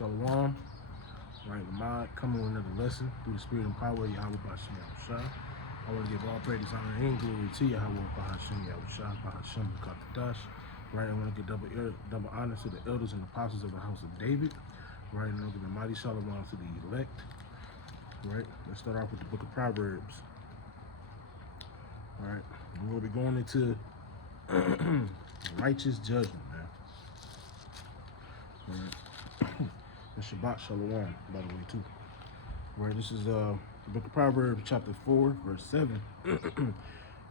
Shalom. Right, Lamad coming with another lesson through the spirit and power of Yahweh Bashim Yahushua. I want to give all praise, honor, and glory to Yahweh Bashim Yahushua, Bashim Katadash. Right, I want to give double honor to the elders and apostles of the house of David. Right, and I'll give a mighty shalom to the elect. Right, let's start off with the book of Proverbs. All right, and we'll be going into righteous judgment, man. All right. And Shabbat Shalom, by the way, too. Right, this is the book of Proverbs, chapter 4, verse 7.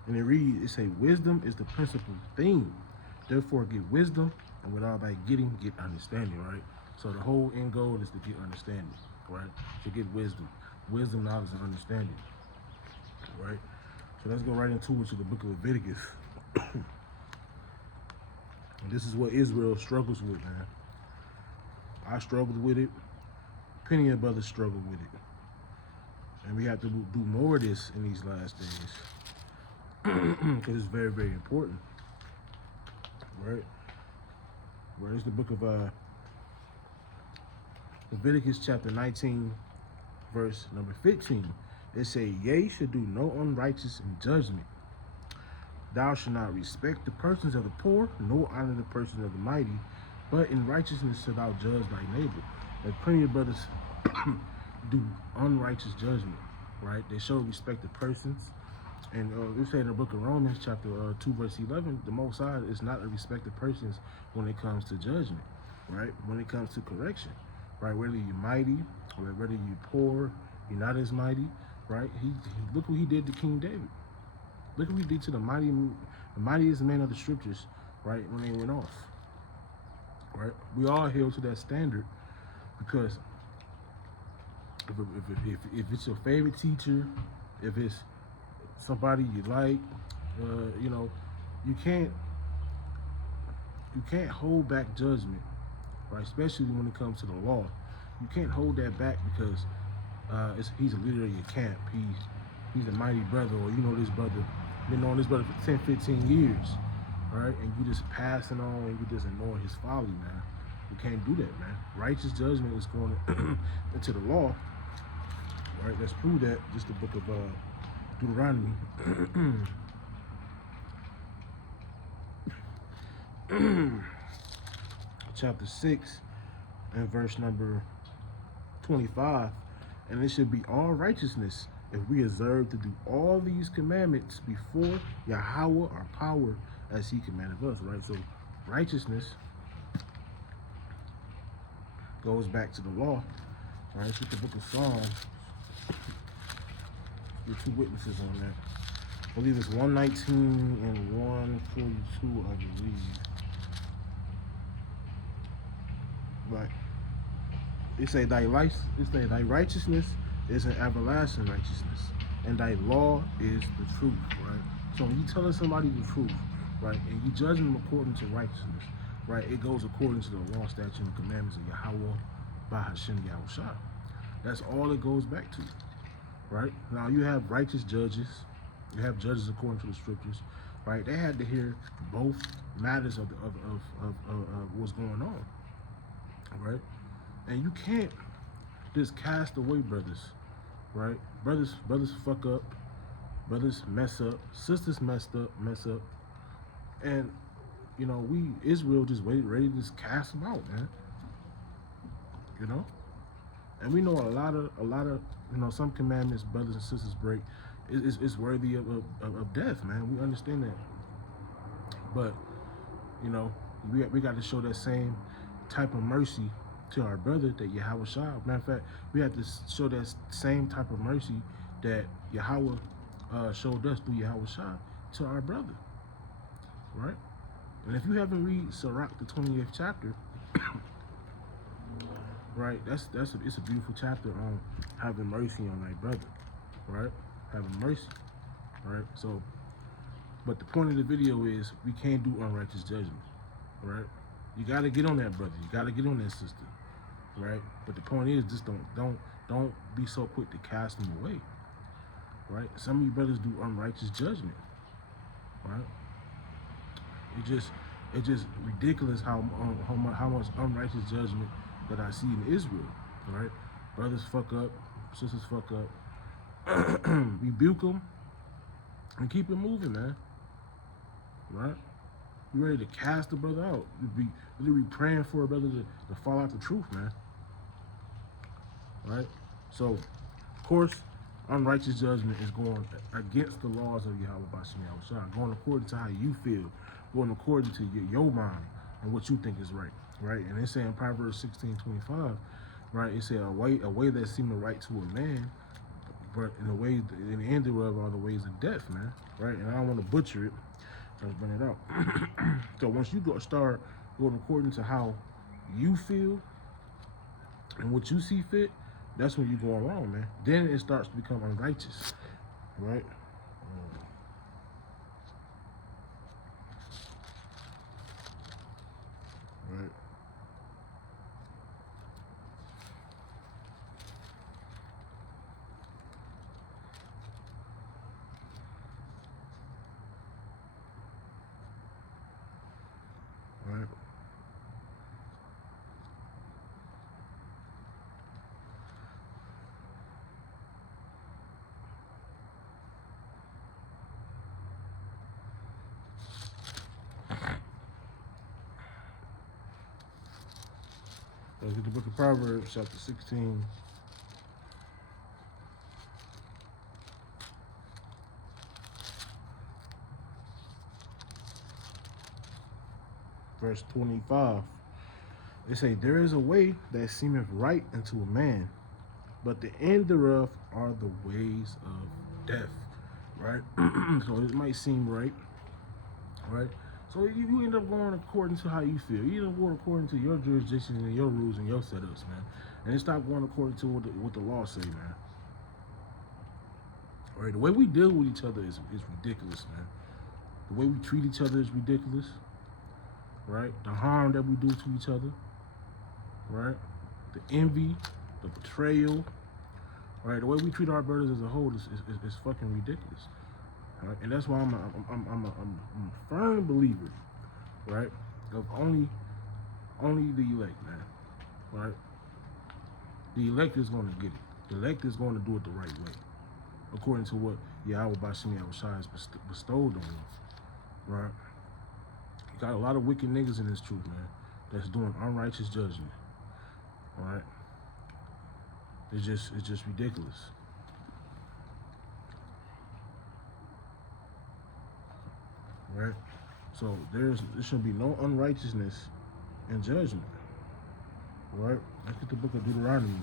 And it reads, it say, wisdom is the principal thing. Therefore get wisdom, and with all thy getting, get understanding, right? So the whole end goal is to get understanding, right? To get wisdom. Wisdom, knowledge, and understanding, right? So let's go right into it, to the book of Leviticus. And this is what Israel struggles with, man. I struggled with it. Plenty of brothers struggle with it. And we have to do more of this in these last days. Because it's very, very important. Right? Where's the book of Leviticus chapter 19, verse number 15. It say, yea, should do no unrighteous in judgment. Thou shalt not respect the persons of the poor, nor honor the persons of the mighty, but in righteousness shalt thou judge thy neighbor. And plenty of brothers do unrighteous judgment, right? They show respect to persons. And we say in the book of Romans, chapter 2, verse 11, the Most High is not a respect of persons when it comes to judgment, right? When it comes to correction, right? Whether you're mighty or whether you're poor, you're not as mighty, right? Look what he did to King David. Look what he did to the mightiest man of the scriptures, right? When they went off. Right, we all held to that standard because if it's your favorite teacher, if it's somebody you like, you know, you can't hold back judgment, right? Especially when it comes to the law, you can't hold that back because he's a leader of your camp. He's a mighty brother, or you know this brother, been knowing this brother for 10, 15 years. Right, and you just passing on and you just ignoring his folly, man. You can't do that, man. Righteous judgment is going into the law. Right, let's prove that. Just the book of Deuteronomy. Chapter 6 and verse number 25. And it should be all righteousness if we observe to do all these commandments before Yahweh our power, as he commanded us, right? So righteousness goes back to the law, right? Let's get the book of Psalms. Get two witnesses on that. I believe it's 119 and 142, I believe. Right. It say thy righteousness is an everlasting righteousness, and thy law is the truth, right? So when you telling somebody the truth, right, and you judge them according to righteousness, right, it goes according to the law, statute, and commandments of Yahweh Bashim Yahushua. That's all it goes back to, right? Now you have righteous judges, you have judges according to the scriptures, right? They had to hear both matters of what's going on, right? And you can't just cast away brothers, right? Brothers fuck up, brothers mess up, sisters mess up, and you know Israel just ready to just cast them out, man. You know, and we know a lot of you know, some commandments brothers and sisters break is worthy of death, man. We understand that, but you know we got to show that same type of mercy to our brother that Yahweh showed. Matter of fact, we have to show that same type of mercy that Yahweh showed us through Yahweh Shah to our brother, right? And if you haven't read Sirach, the 20th chapter, right, it's a beautiful chapter on having mercy on thy brother, right? Having mercy, right? So, but the point of the video is we can't do unrighteous judgment, right? You got to get on that brother. You got to get on that sister, right? But the point is, just don't be so quick to cast them away, right? Some of you brothers do unrighteous judgment, right? It's just ridiculous how much unrighteous judgment that I see in Israel, right? Brothers fuck up, sisters fuck up, rebuke them, and keep it moving, man. Right? You ready to cast the brother out? You be praying for a brother to fall out the truth, man. Right? So, of course, unrighteous judgment is going against the laws of Yahweh Bashim Yahushua, going according to how you feel, going according to your mind and what you think is right. Right? And it's saying Proverbs 16:25, right? It said a way that seemeth right to a man, but in the end thereof are the ways of death, man. Right? And I don't want to butcher it. Let's bring it out. So once you start going according to how you feel and what you see fit, that's when you go wrong, man. Then it starts to become unrighteous, right? Right. Right. Let's get the book of Proverbs, chapter 16. Verse 25. They say, there is a way that seemeth right unto a man, but the end thereof are the ways of death. Right? So it might seem right. Right? So you end up going according to how you feel. You end up going according to your jurisdiction and your rules and your setups, man. And it stop going according to what the law say, man. Right? The way we deal with each other is ridiculous, man. The way we treat each other is ridiculous. Right? The harm that we do to each other. Right? The envy, the betrayal. Right? The way we treat our brothers as a whole is fucking ridiculous. Right? And that's why I'm a firm believer, right, of only the elect, man. Right? The elect is going to get it. The elect is going to do it the right way, according to what Yahweh Bashim Yahushua has bestowed on them. Right? You got a lot of wicked niggas in this truth, man, that's doing unrighteous judgment. Right? It's just ridiculous. Right? So there should be no unrighteousness in judgment. Right? Let's get the book of Deuteronomy.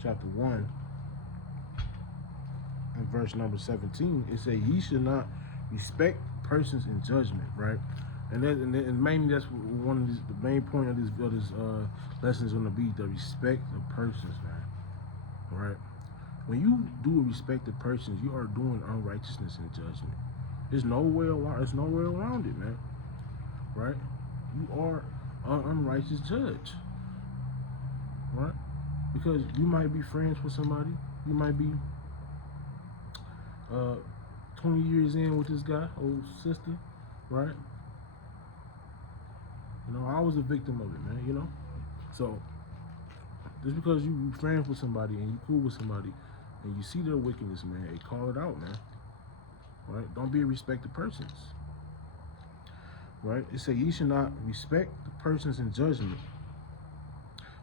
Chapter 1 and verse number 17. It says, ye should not respect persons in judgment, right? And mainly that's one of the main point of this lesson is going to be the respect of persons, man. Right? When you do respect the persons, you are doing unrighteousness in judgment. There's no way around it, man. Right? You are an unrighteous judge. Right? Because you might be friends with somebody. You might be 20 years in with this guy or sister, right? You know, I was a victim of it, man, you know? So, just because you be friends with somebody and you cool with somebody and you see their wickedness, man, hey, call it out, man. Right? Don't be a respected persons. Right? It say ye should not respect the persons in judgment,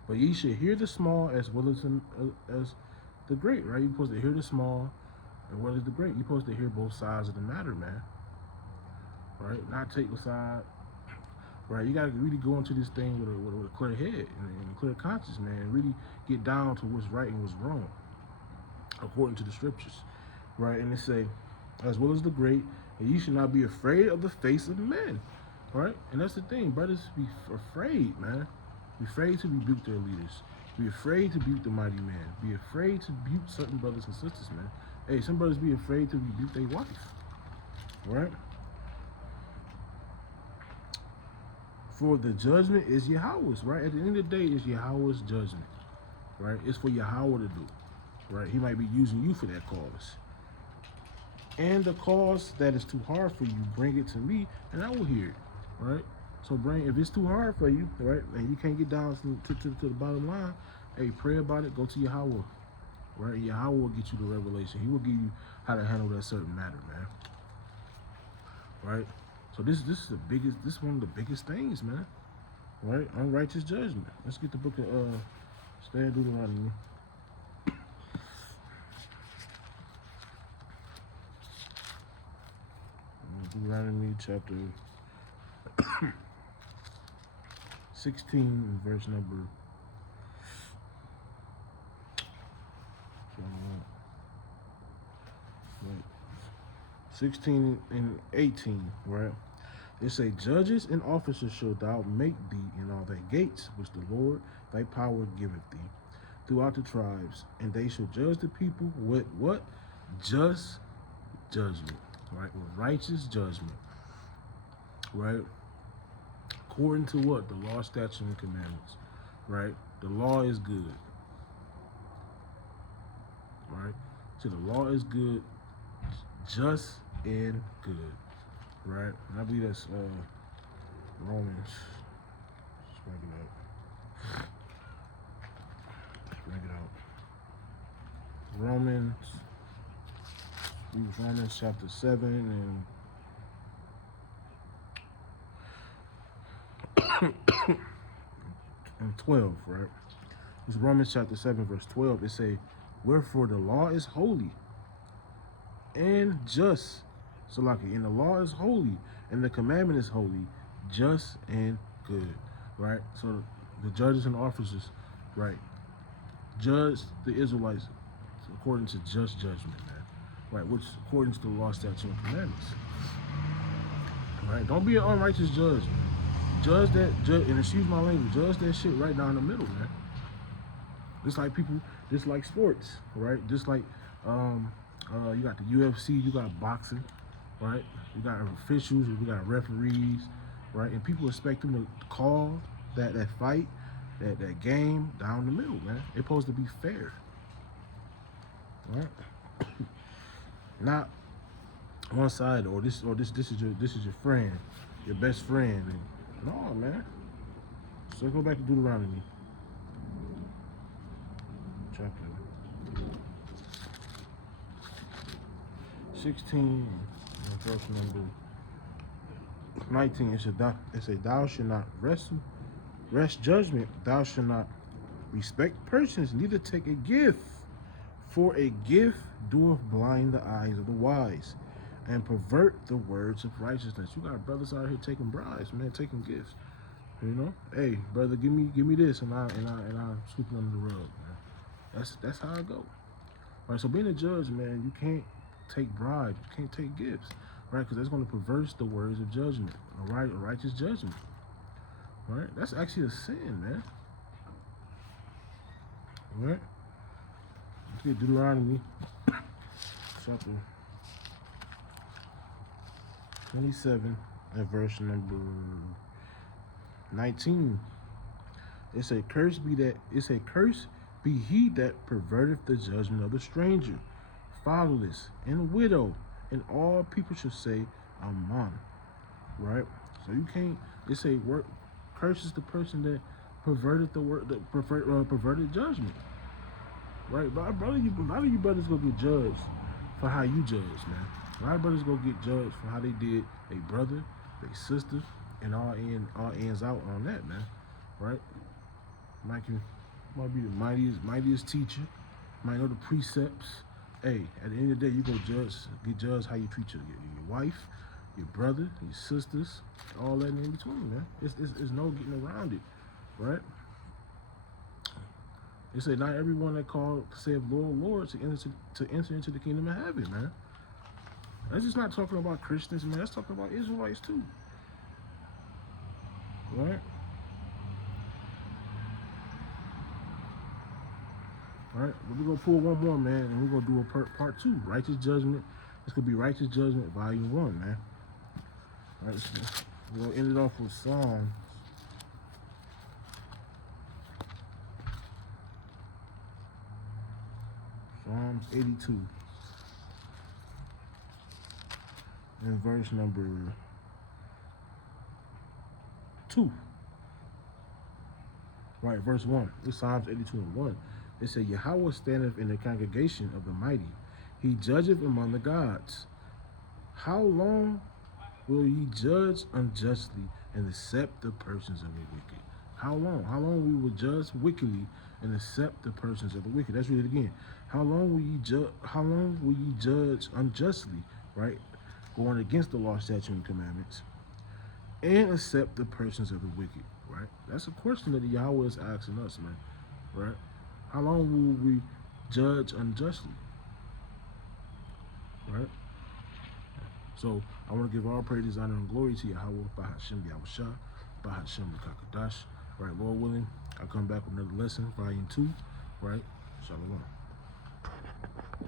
but ye should hear the small as well as the great, right? You're supposed to hear the small as well as the great. You're supposed to hear both sides of the matter, man. Right? Not take a side. Right, you gotta really go into this thing with a clear head and a clear conscience, man, and really get down to what's right and what's wrong, according to the scriptures, right? And they say, as well as the great, and you should not be afraid of the face of men, right? And that's the thing, brothers, be afraid, man. Be afraid to rebuke their leaders. Be afraid to rebuke the mighty man. Be afraid to rebuke certain brothers and sisters, man. Hey, some brothers be afraid to rebuke their wife, right? For the judgment is Yahweh's, right? At the end of the day, it's Yahweh's judgment, right? It's for Yahweh to do, right? He might be using you for that cause. And the cause that is too hard for you, bring it to me, and I will hear it, right? So if it's too hard for you, right, and you can't get down to the bottom line, hey, pray about it, go to Yahweh, right? Yahweh will get you the revelation. He will give you how to handle that certain matter, man, right? So this is the biggest, this is one of the biggest things, man, right? Unrighteous judgment. Let's get the book of stay in Deuteronomy. Deuteronomy chapter 16, verse number 16 and 18, right? It say, judges and officers shalt thou make thee in all thy gates, which the Lord thy power giveth thee, throughout the tribes, and they shall judge the people with what? Just judgment, right? With righteous judgment, right? According to what? The law, statutes, and commandments, right? The law is good, right? So the law is good, just and good, right? And I believe that's Romans. Let's bring it up. Let's bring it out. Romans chapter 7 and 12, right? It's Romans chapter 7, verse 12. It say, wherefore the law is holy and just. So like, and the law is holy and the commandment is holy, just and good, right? So the judges and officers, right, judge the Israelites according to just judgment, man, right? Which according to the law, statutes, and commandments, right? Don't be an unrighteous judge, man. Judge that, and excuse my language, judge that shit right down the middle, man. Just like people, just like sports, right? Just like you got the UFC, you got boxing, right? You got officials, you got referees, right? And people expect them to call that fight, that game down the middle, man. It's supposed to be fair, right? Not one side, or this is your friend, your best friend. And, no, man. So let's go back to Deuteronomy chapter 16, verse number 19. It said, thou shalt not rest judgment, thou shalt not respect persons, neither take a gift, for a gift doeth blind the eyes of the wise, and pervert the words of righteousness. You got brothers out here taking bribes, man, taking gifts. You know, hey brother, give me this, and I sweep it under the rug, man. That's how it go. Right. So being a judge, man, you can't take bribes, you can't take gifts, right? Because that's going to perverse the words of judgment, all right, a righteous judgment, right? That's actually a sin, man. All right. Let's get Deuteronomy chapter 27 and verse number 19. It say, curse be he that perverteth the judgment of the stranger, fatherless, and widow, and all people should say, Amen. Right? So you can't, it say, curses the person that perverted the word, perverted judgment. Right? But a lot of you brothers go get judged for how you judge, man. A lot of brothers go get judged for how they did a brother, a sister, and all ends out on that, man. Right? Might be the mightiest teacher, might know the precepts. Hey, at the end of the day, you go get judged how you treat your wife, your brother, your sisters, all that in between, man. It's no getting around it, right? It said, not everyone that called said Lord, Lord, to enter into the kingdom of heaven, man. That's just not talking about Christians, man. That's talking about Israelites too, right? All right, but we're going to pull one more, man, and we're going to do a part 2, Righteous Judgment. It's going to be Righteous Judgment, Volume 1, man. All right, so we're going to end it off with Psalm. Psalms 82 and verse number 2. Right, verse 1. It's Psalms 82 and 1. It said, Yahweh standeth in the congregation of the mighty. He judgeth among the gods. How long will ye judge unjustly and accept the persons of the wicked? How long? How long we will judge wickedly and accept the persons of the wicked? Let's read it again. How long will ye judge? How long will ye judge unjustly? Right, going against the law, statute, and commandments, and accept the persons of the wicked. Right. That's a question that Yahweh is asking us, man. Right. How long will we judge unjustly? Right. So I want to give all praise, honor, and glory to Yahweh, Bahashem Yahushua, Bahashem Kakadash. Right, Lord willing, I'll come back with another lesson, volume 2. Right, Shalom.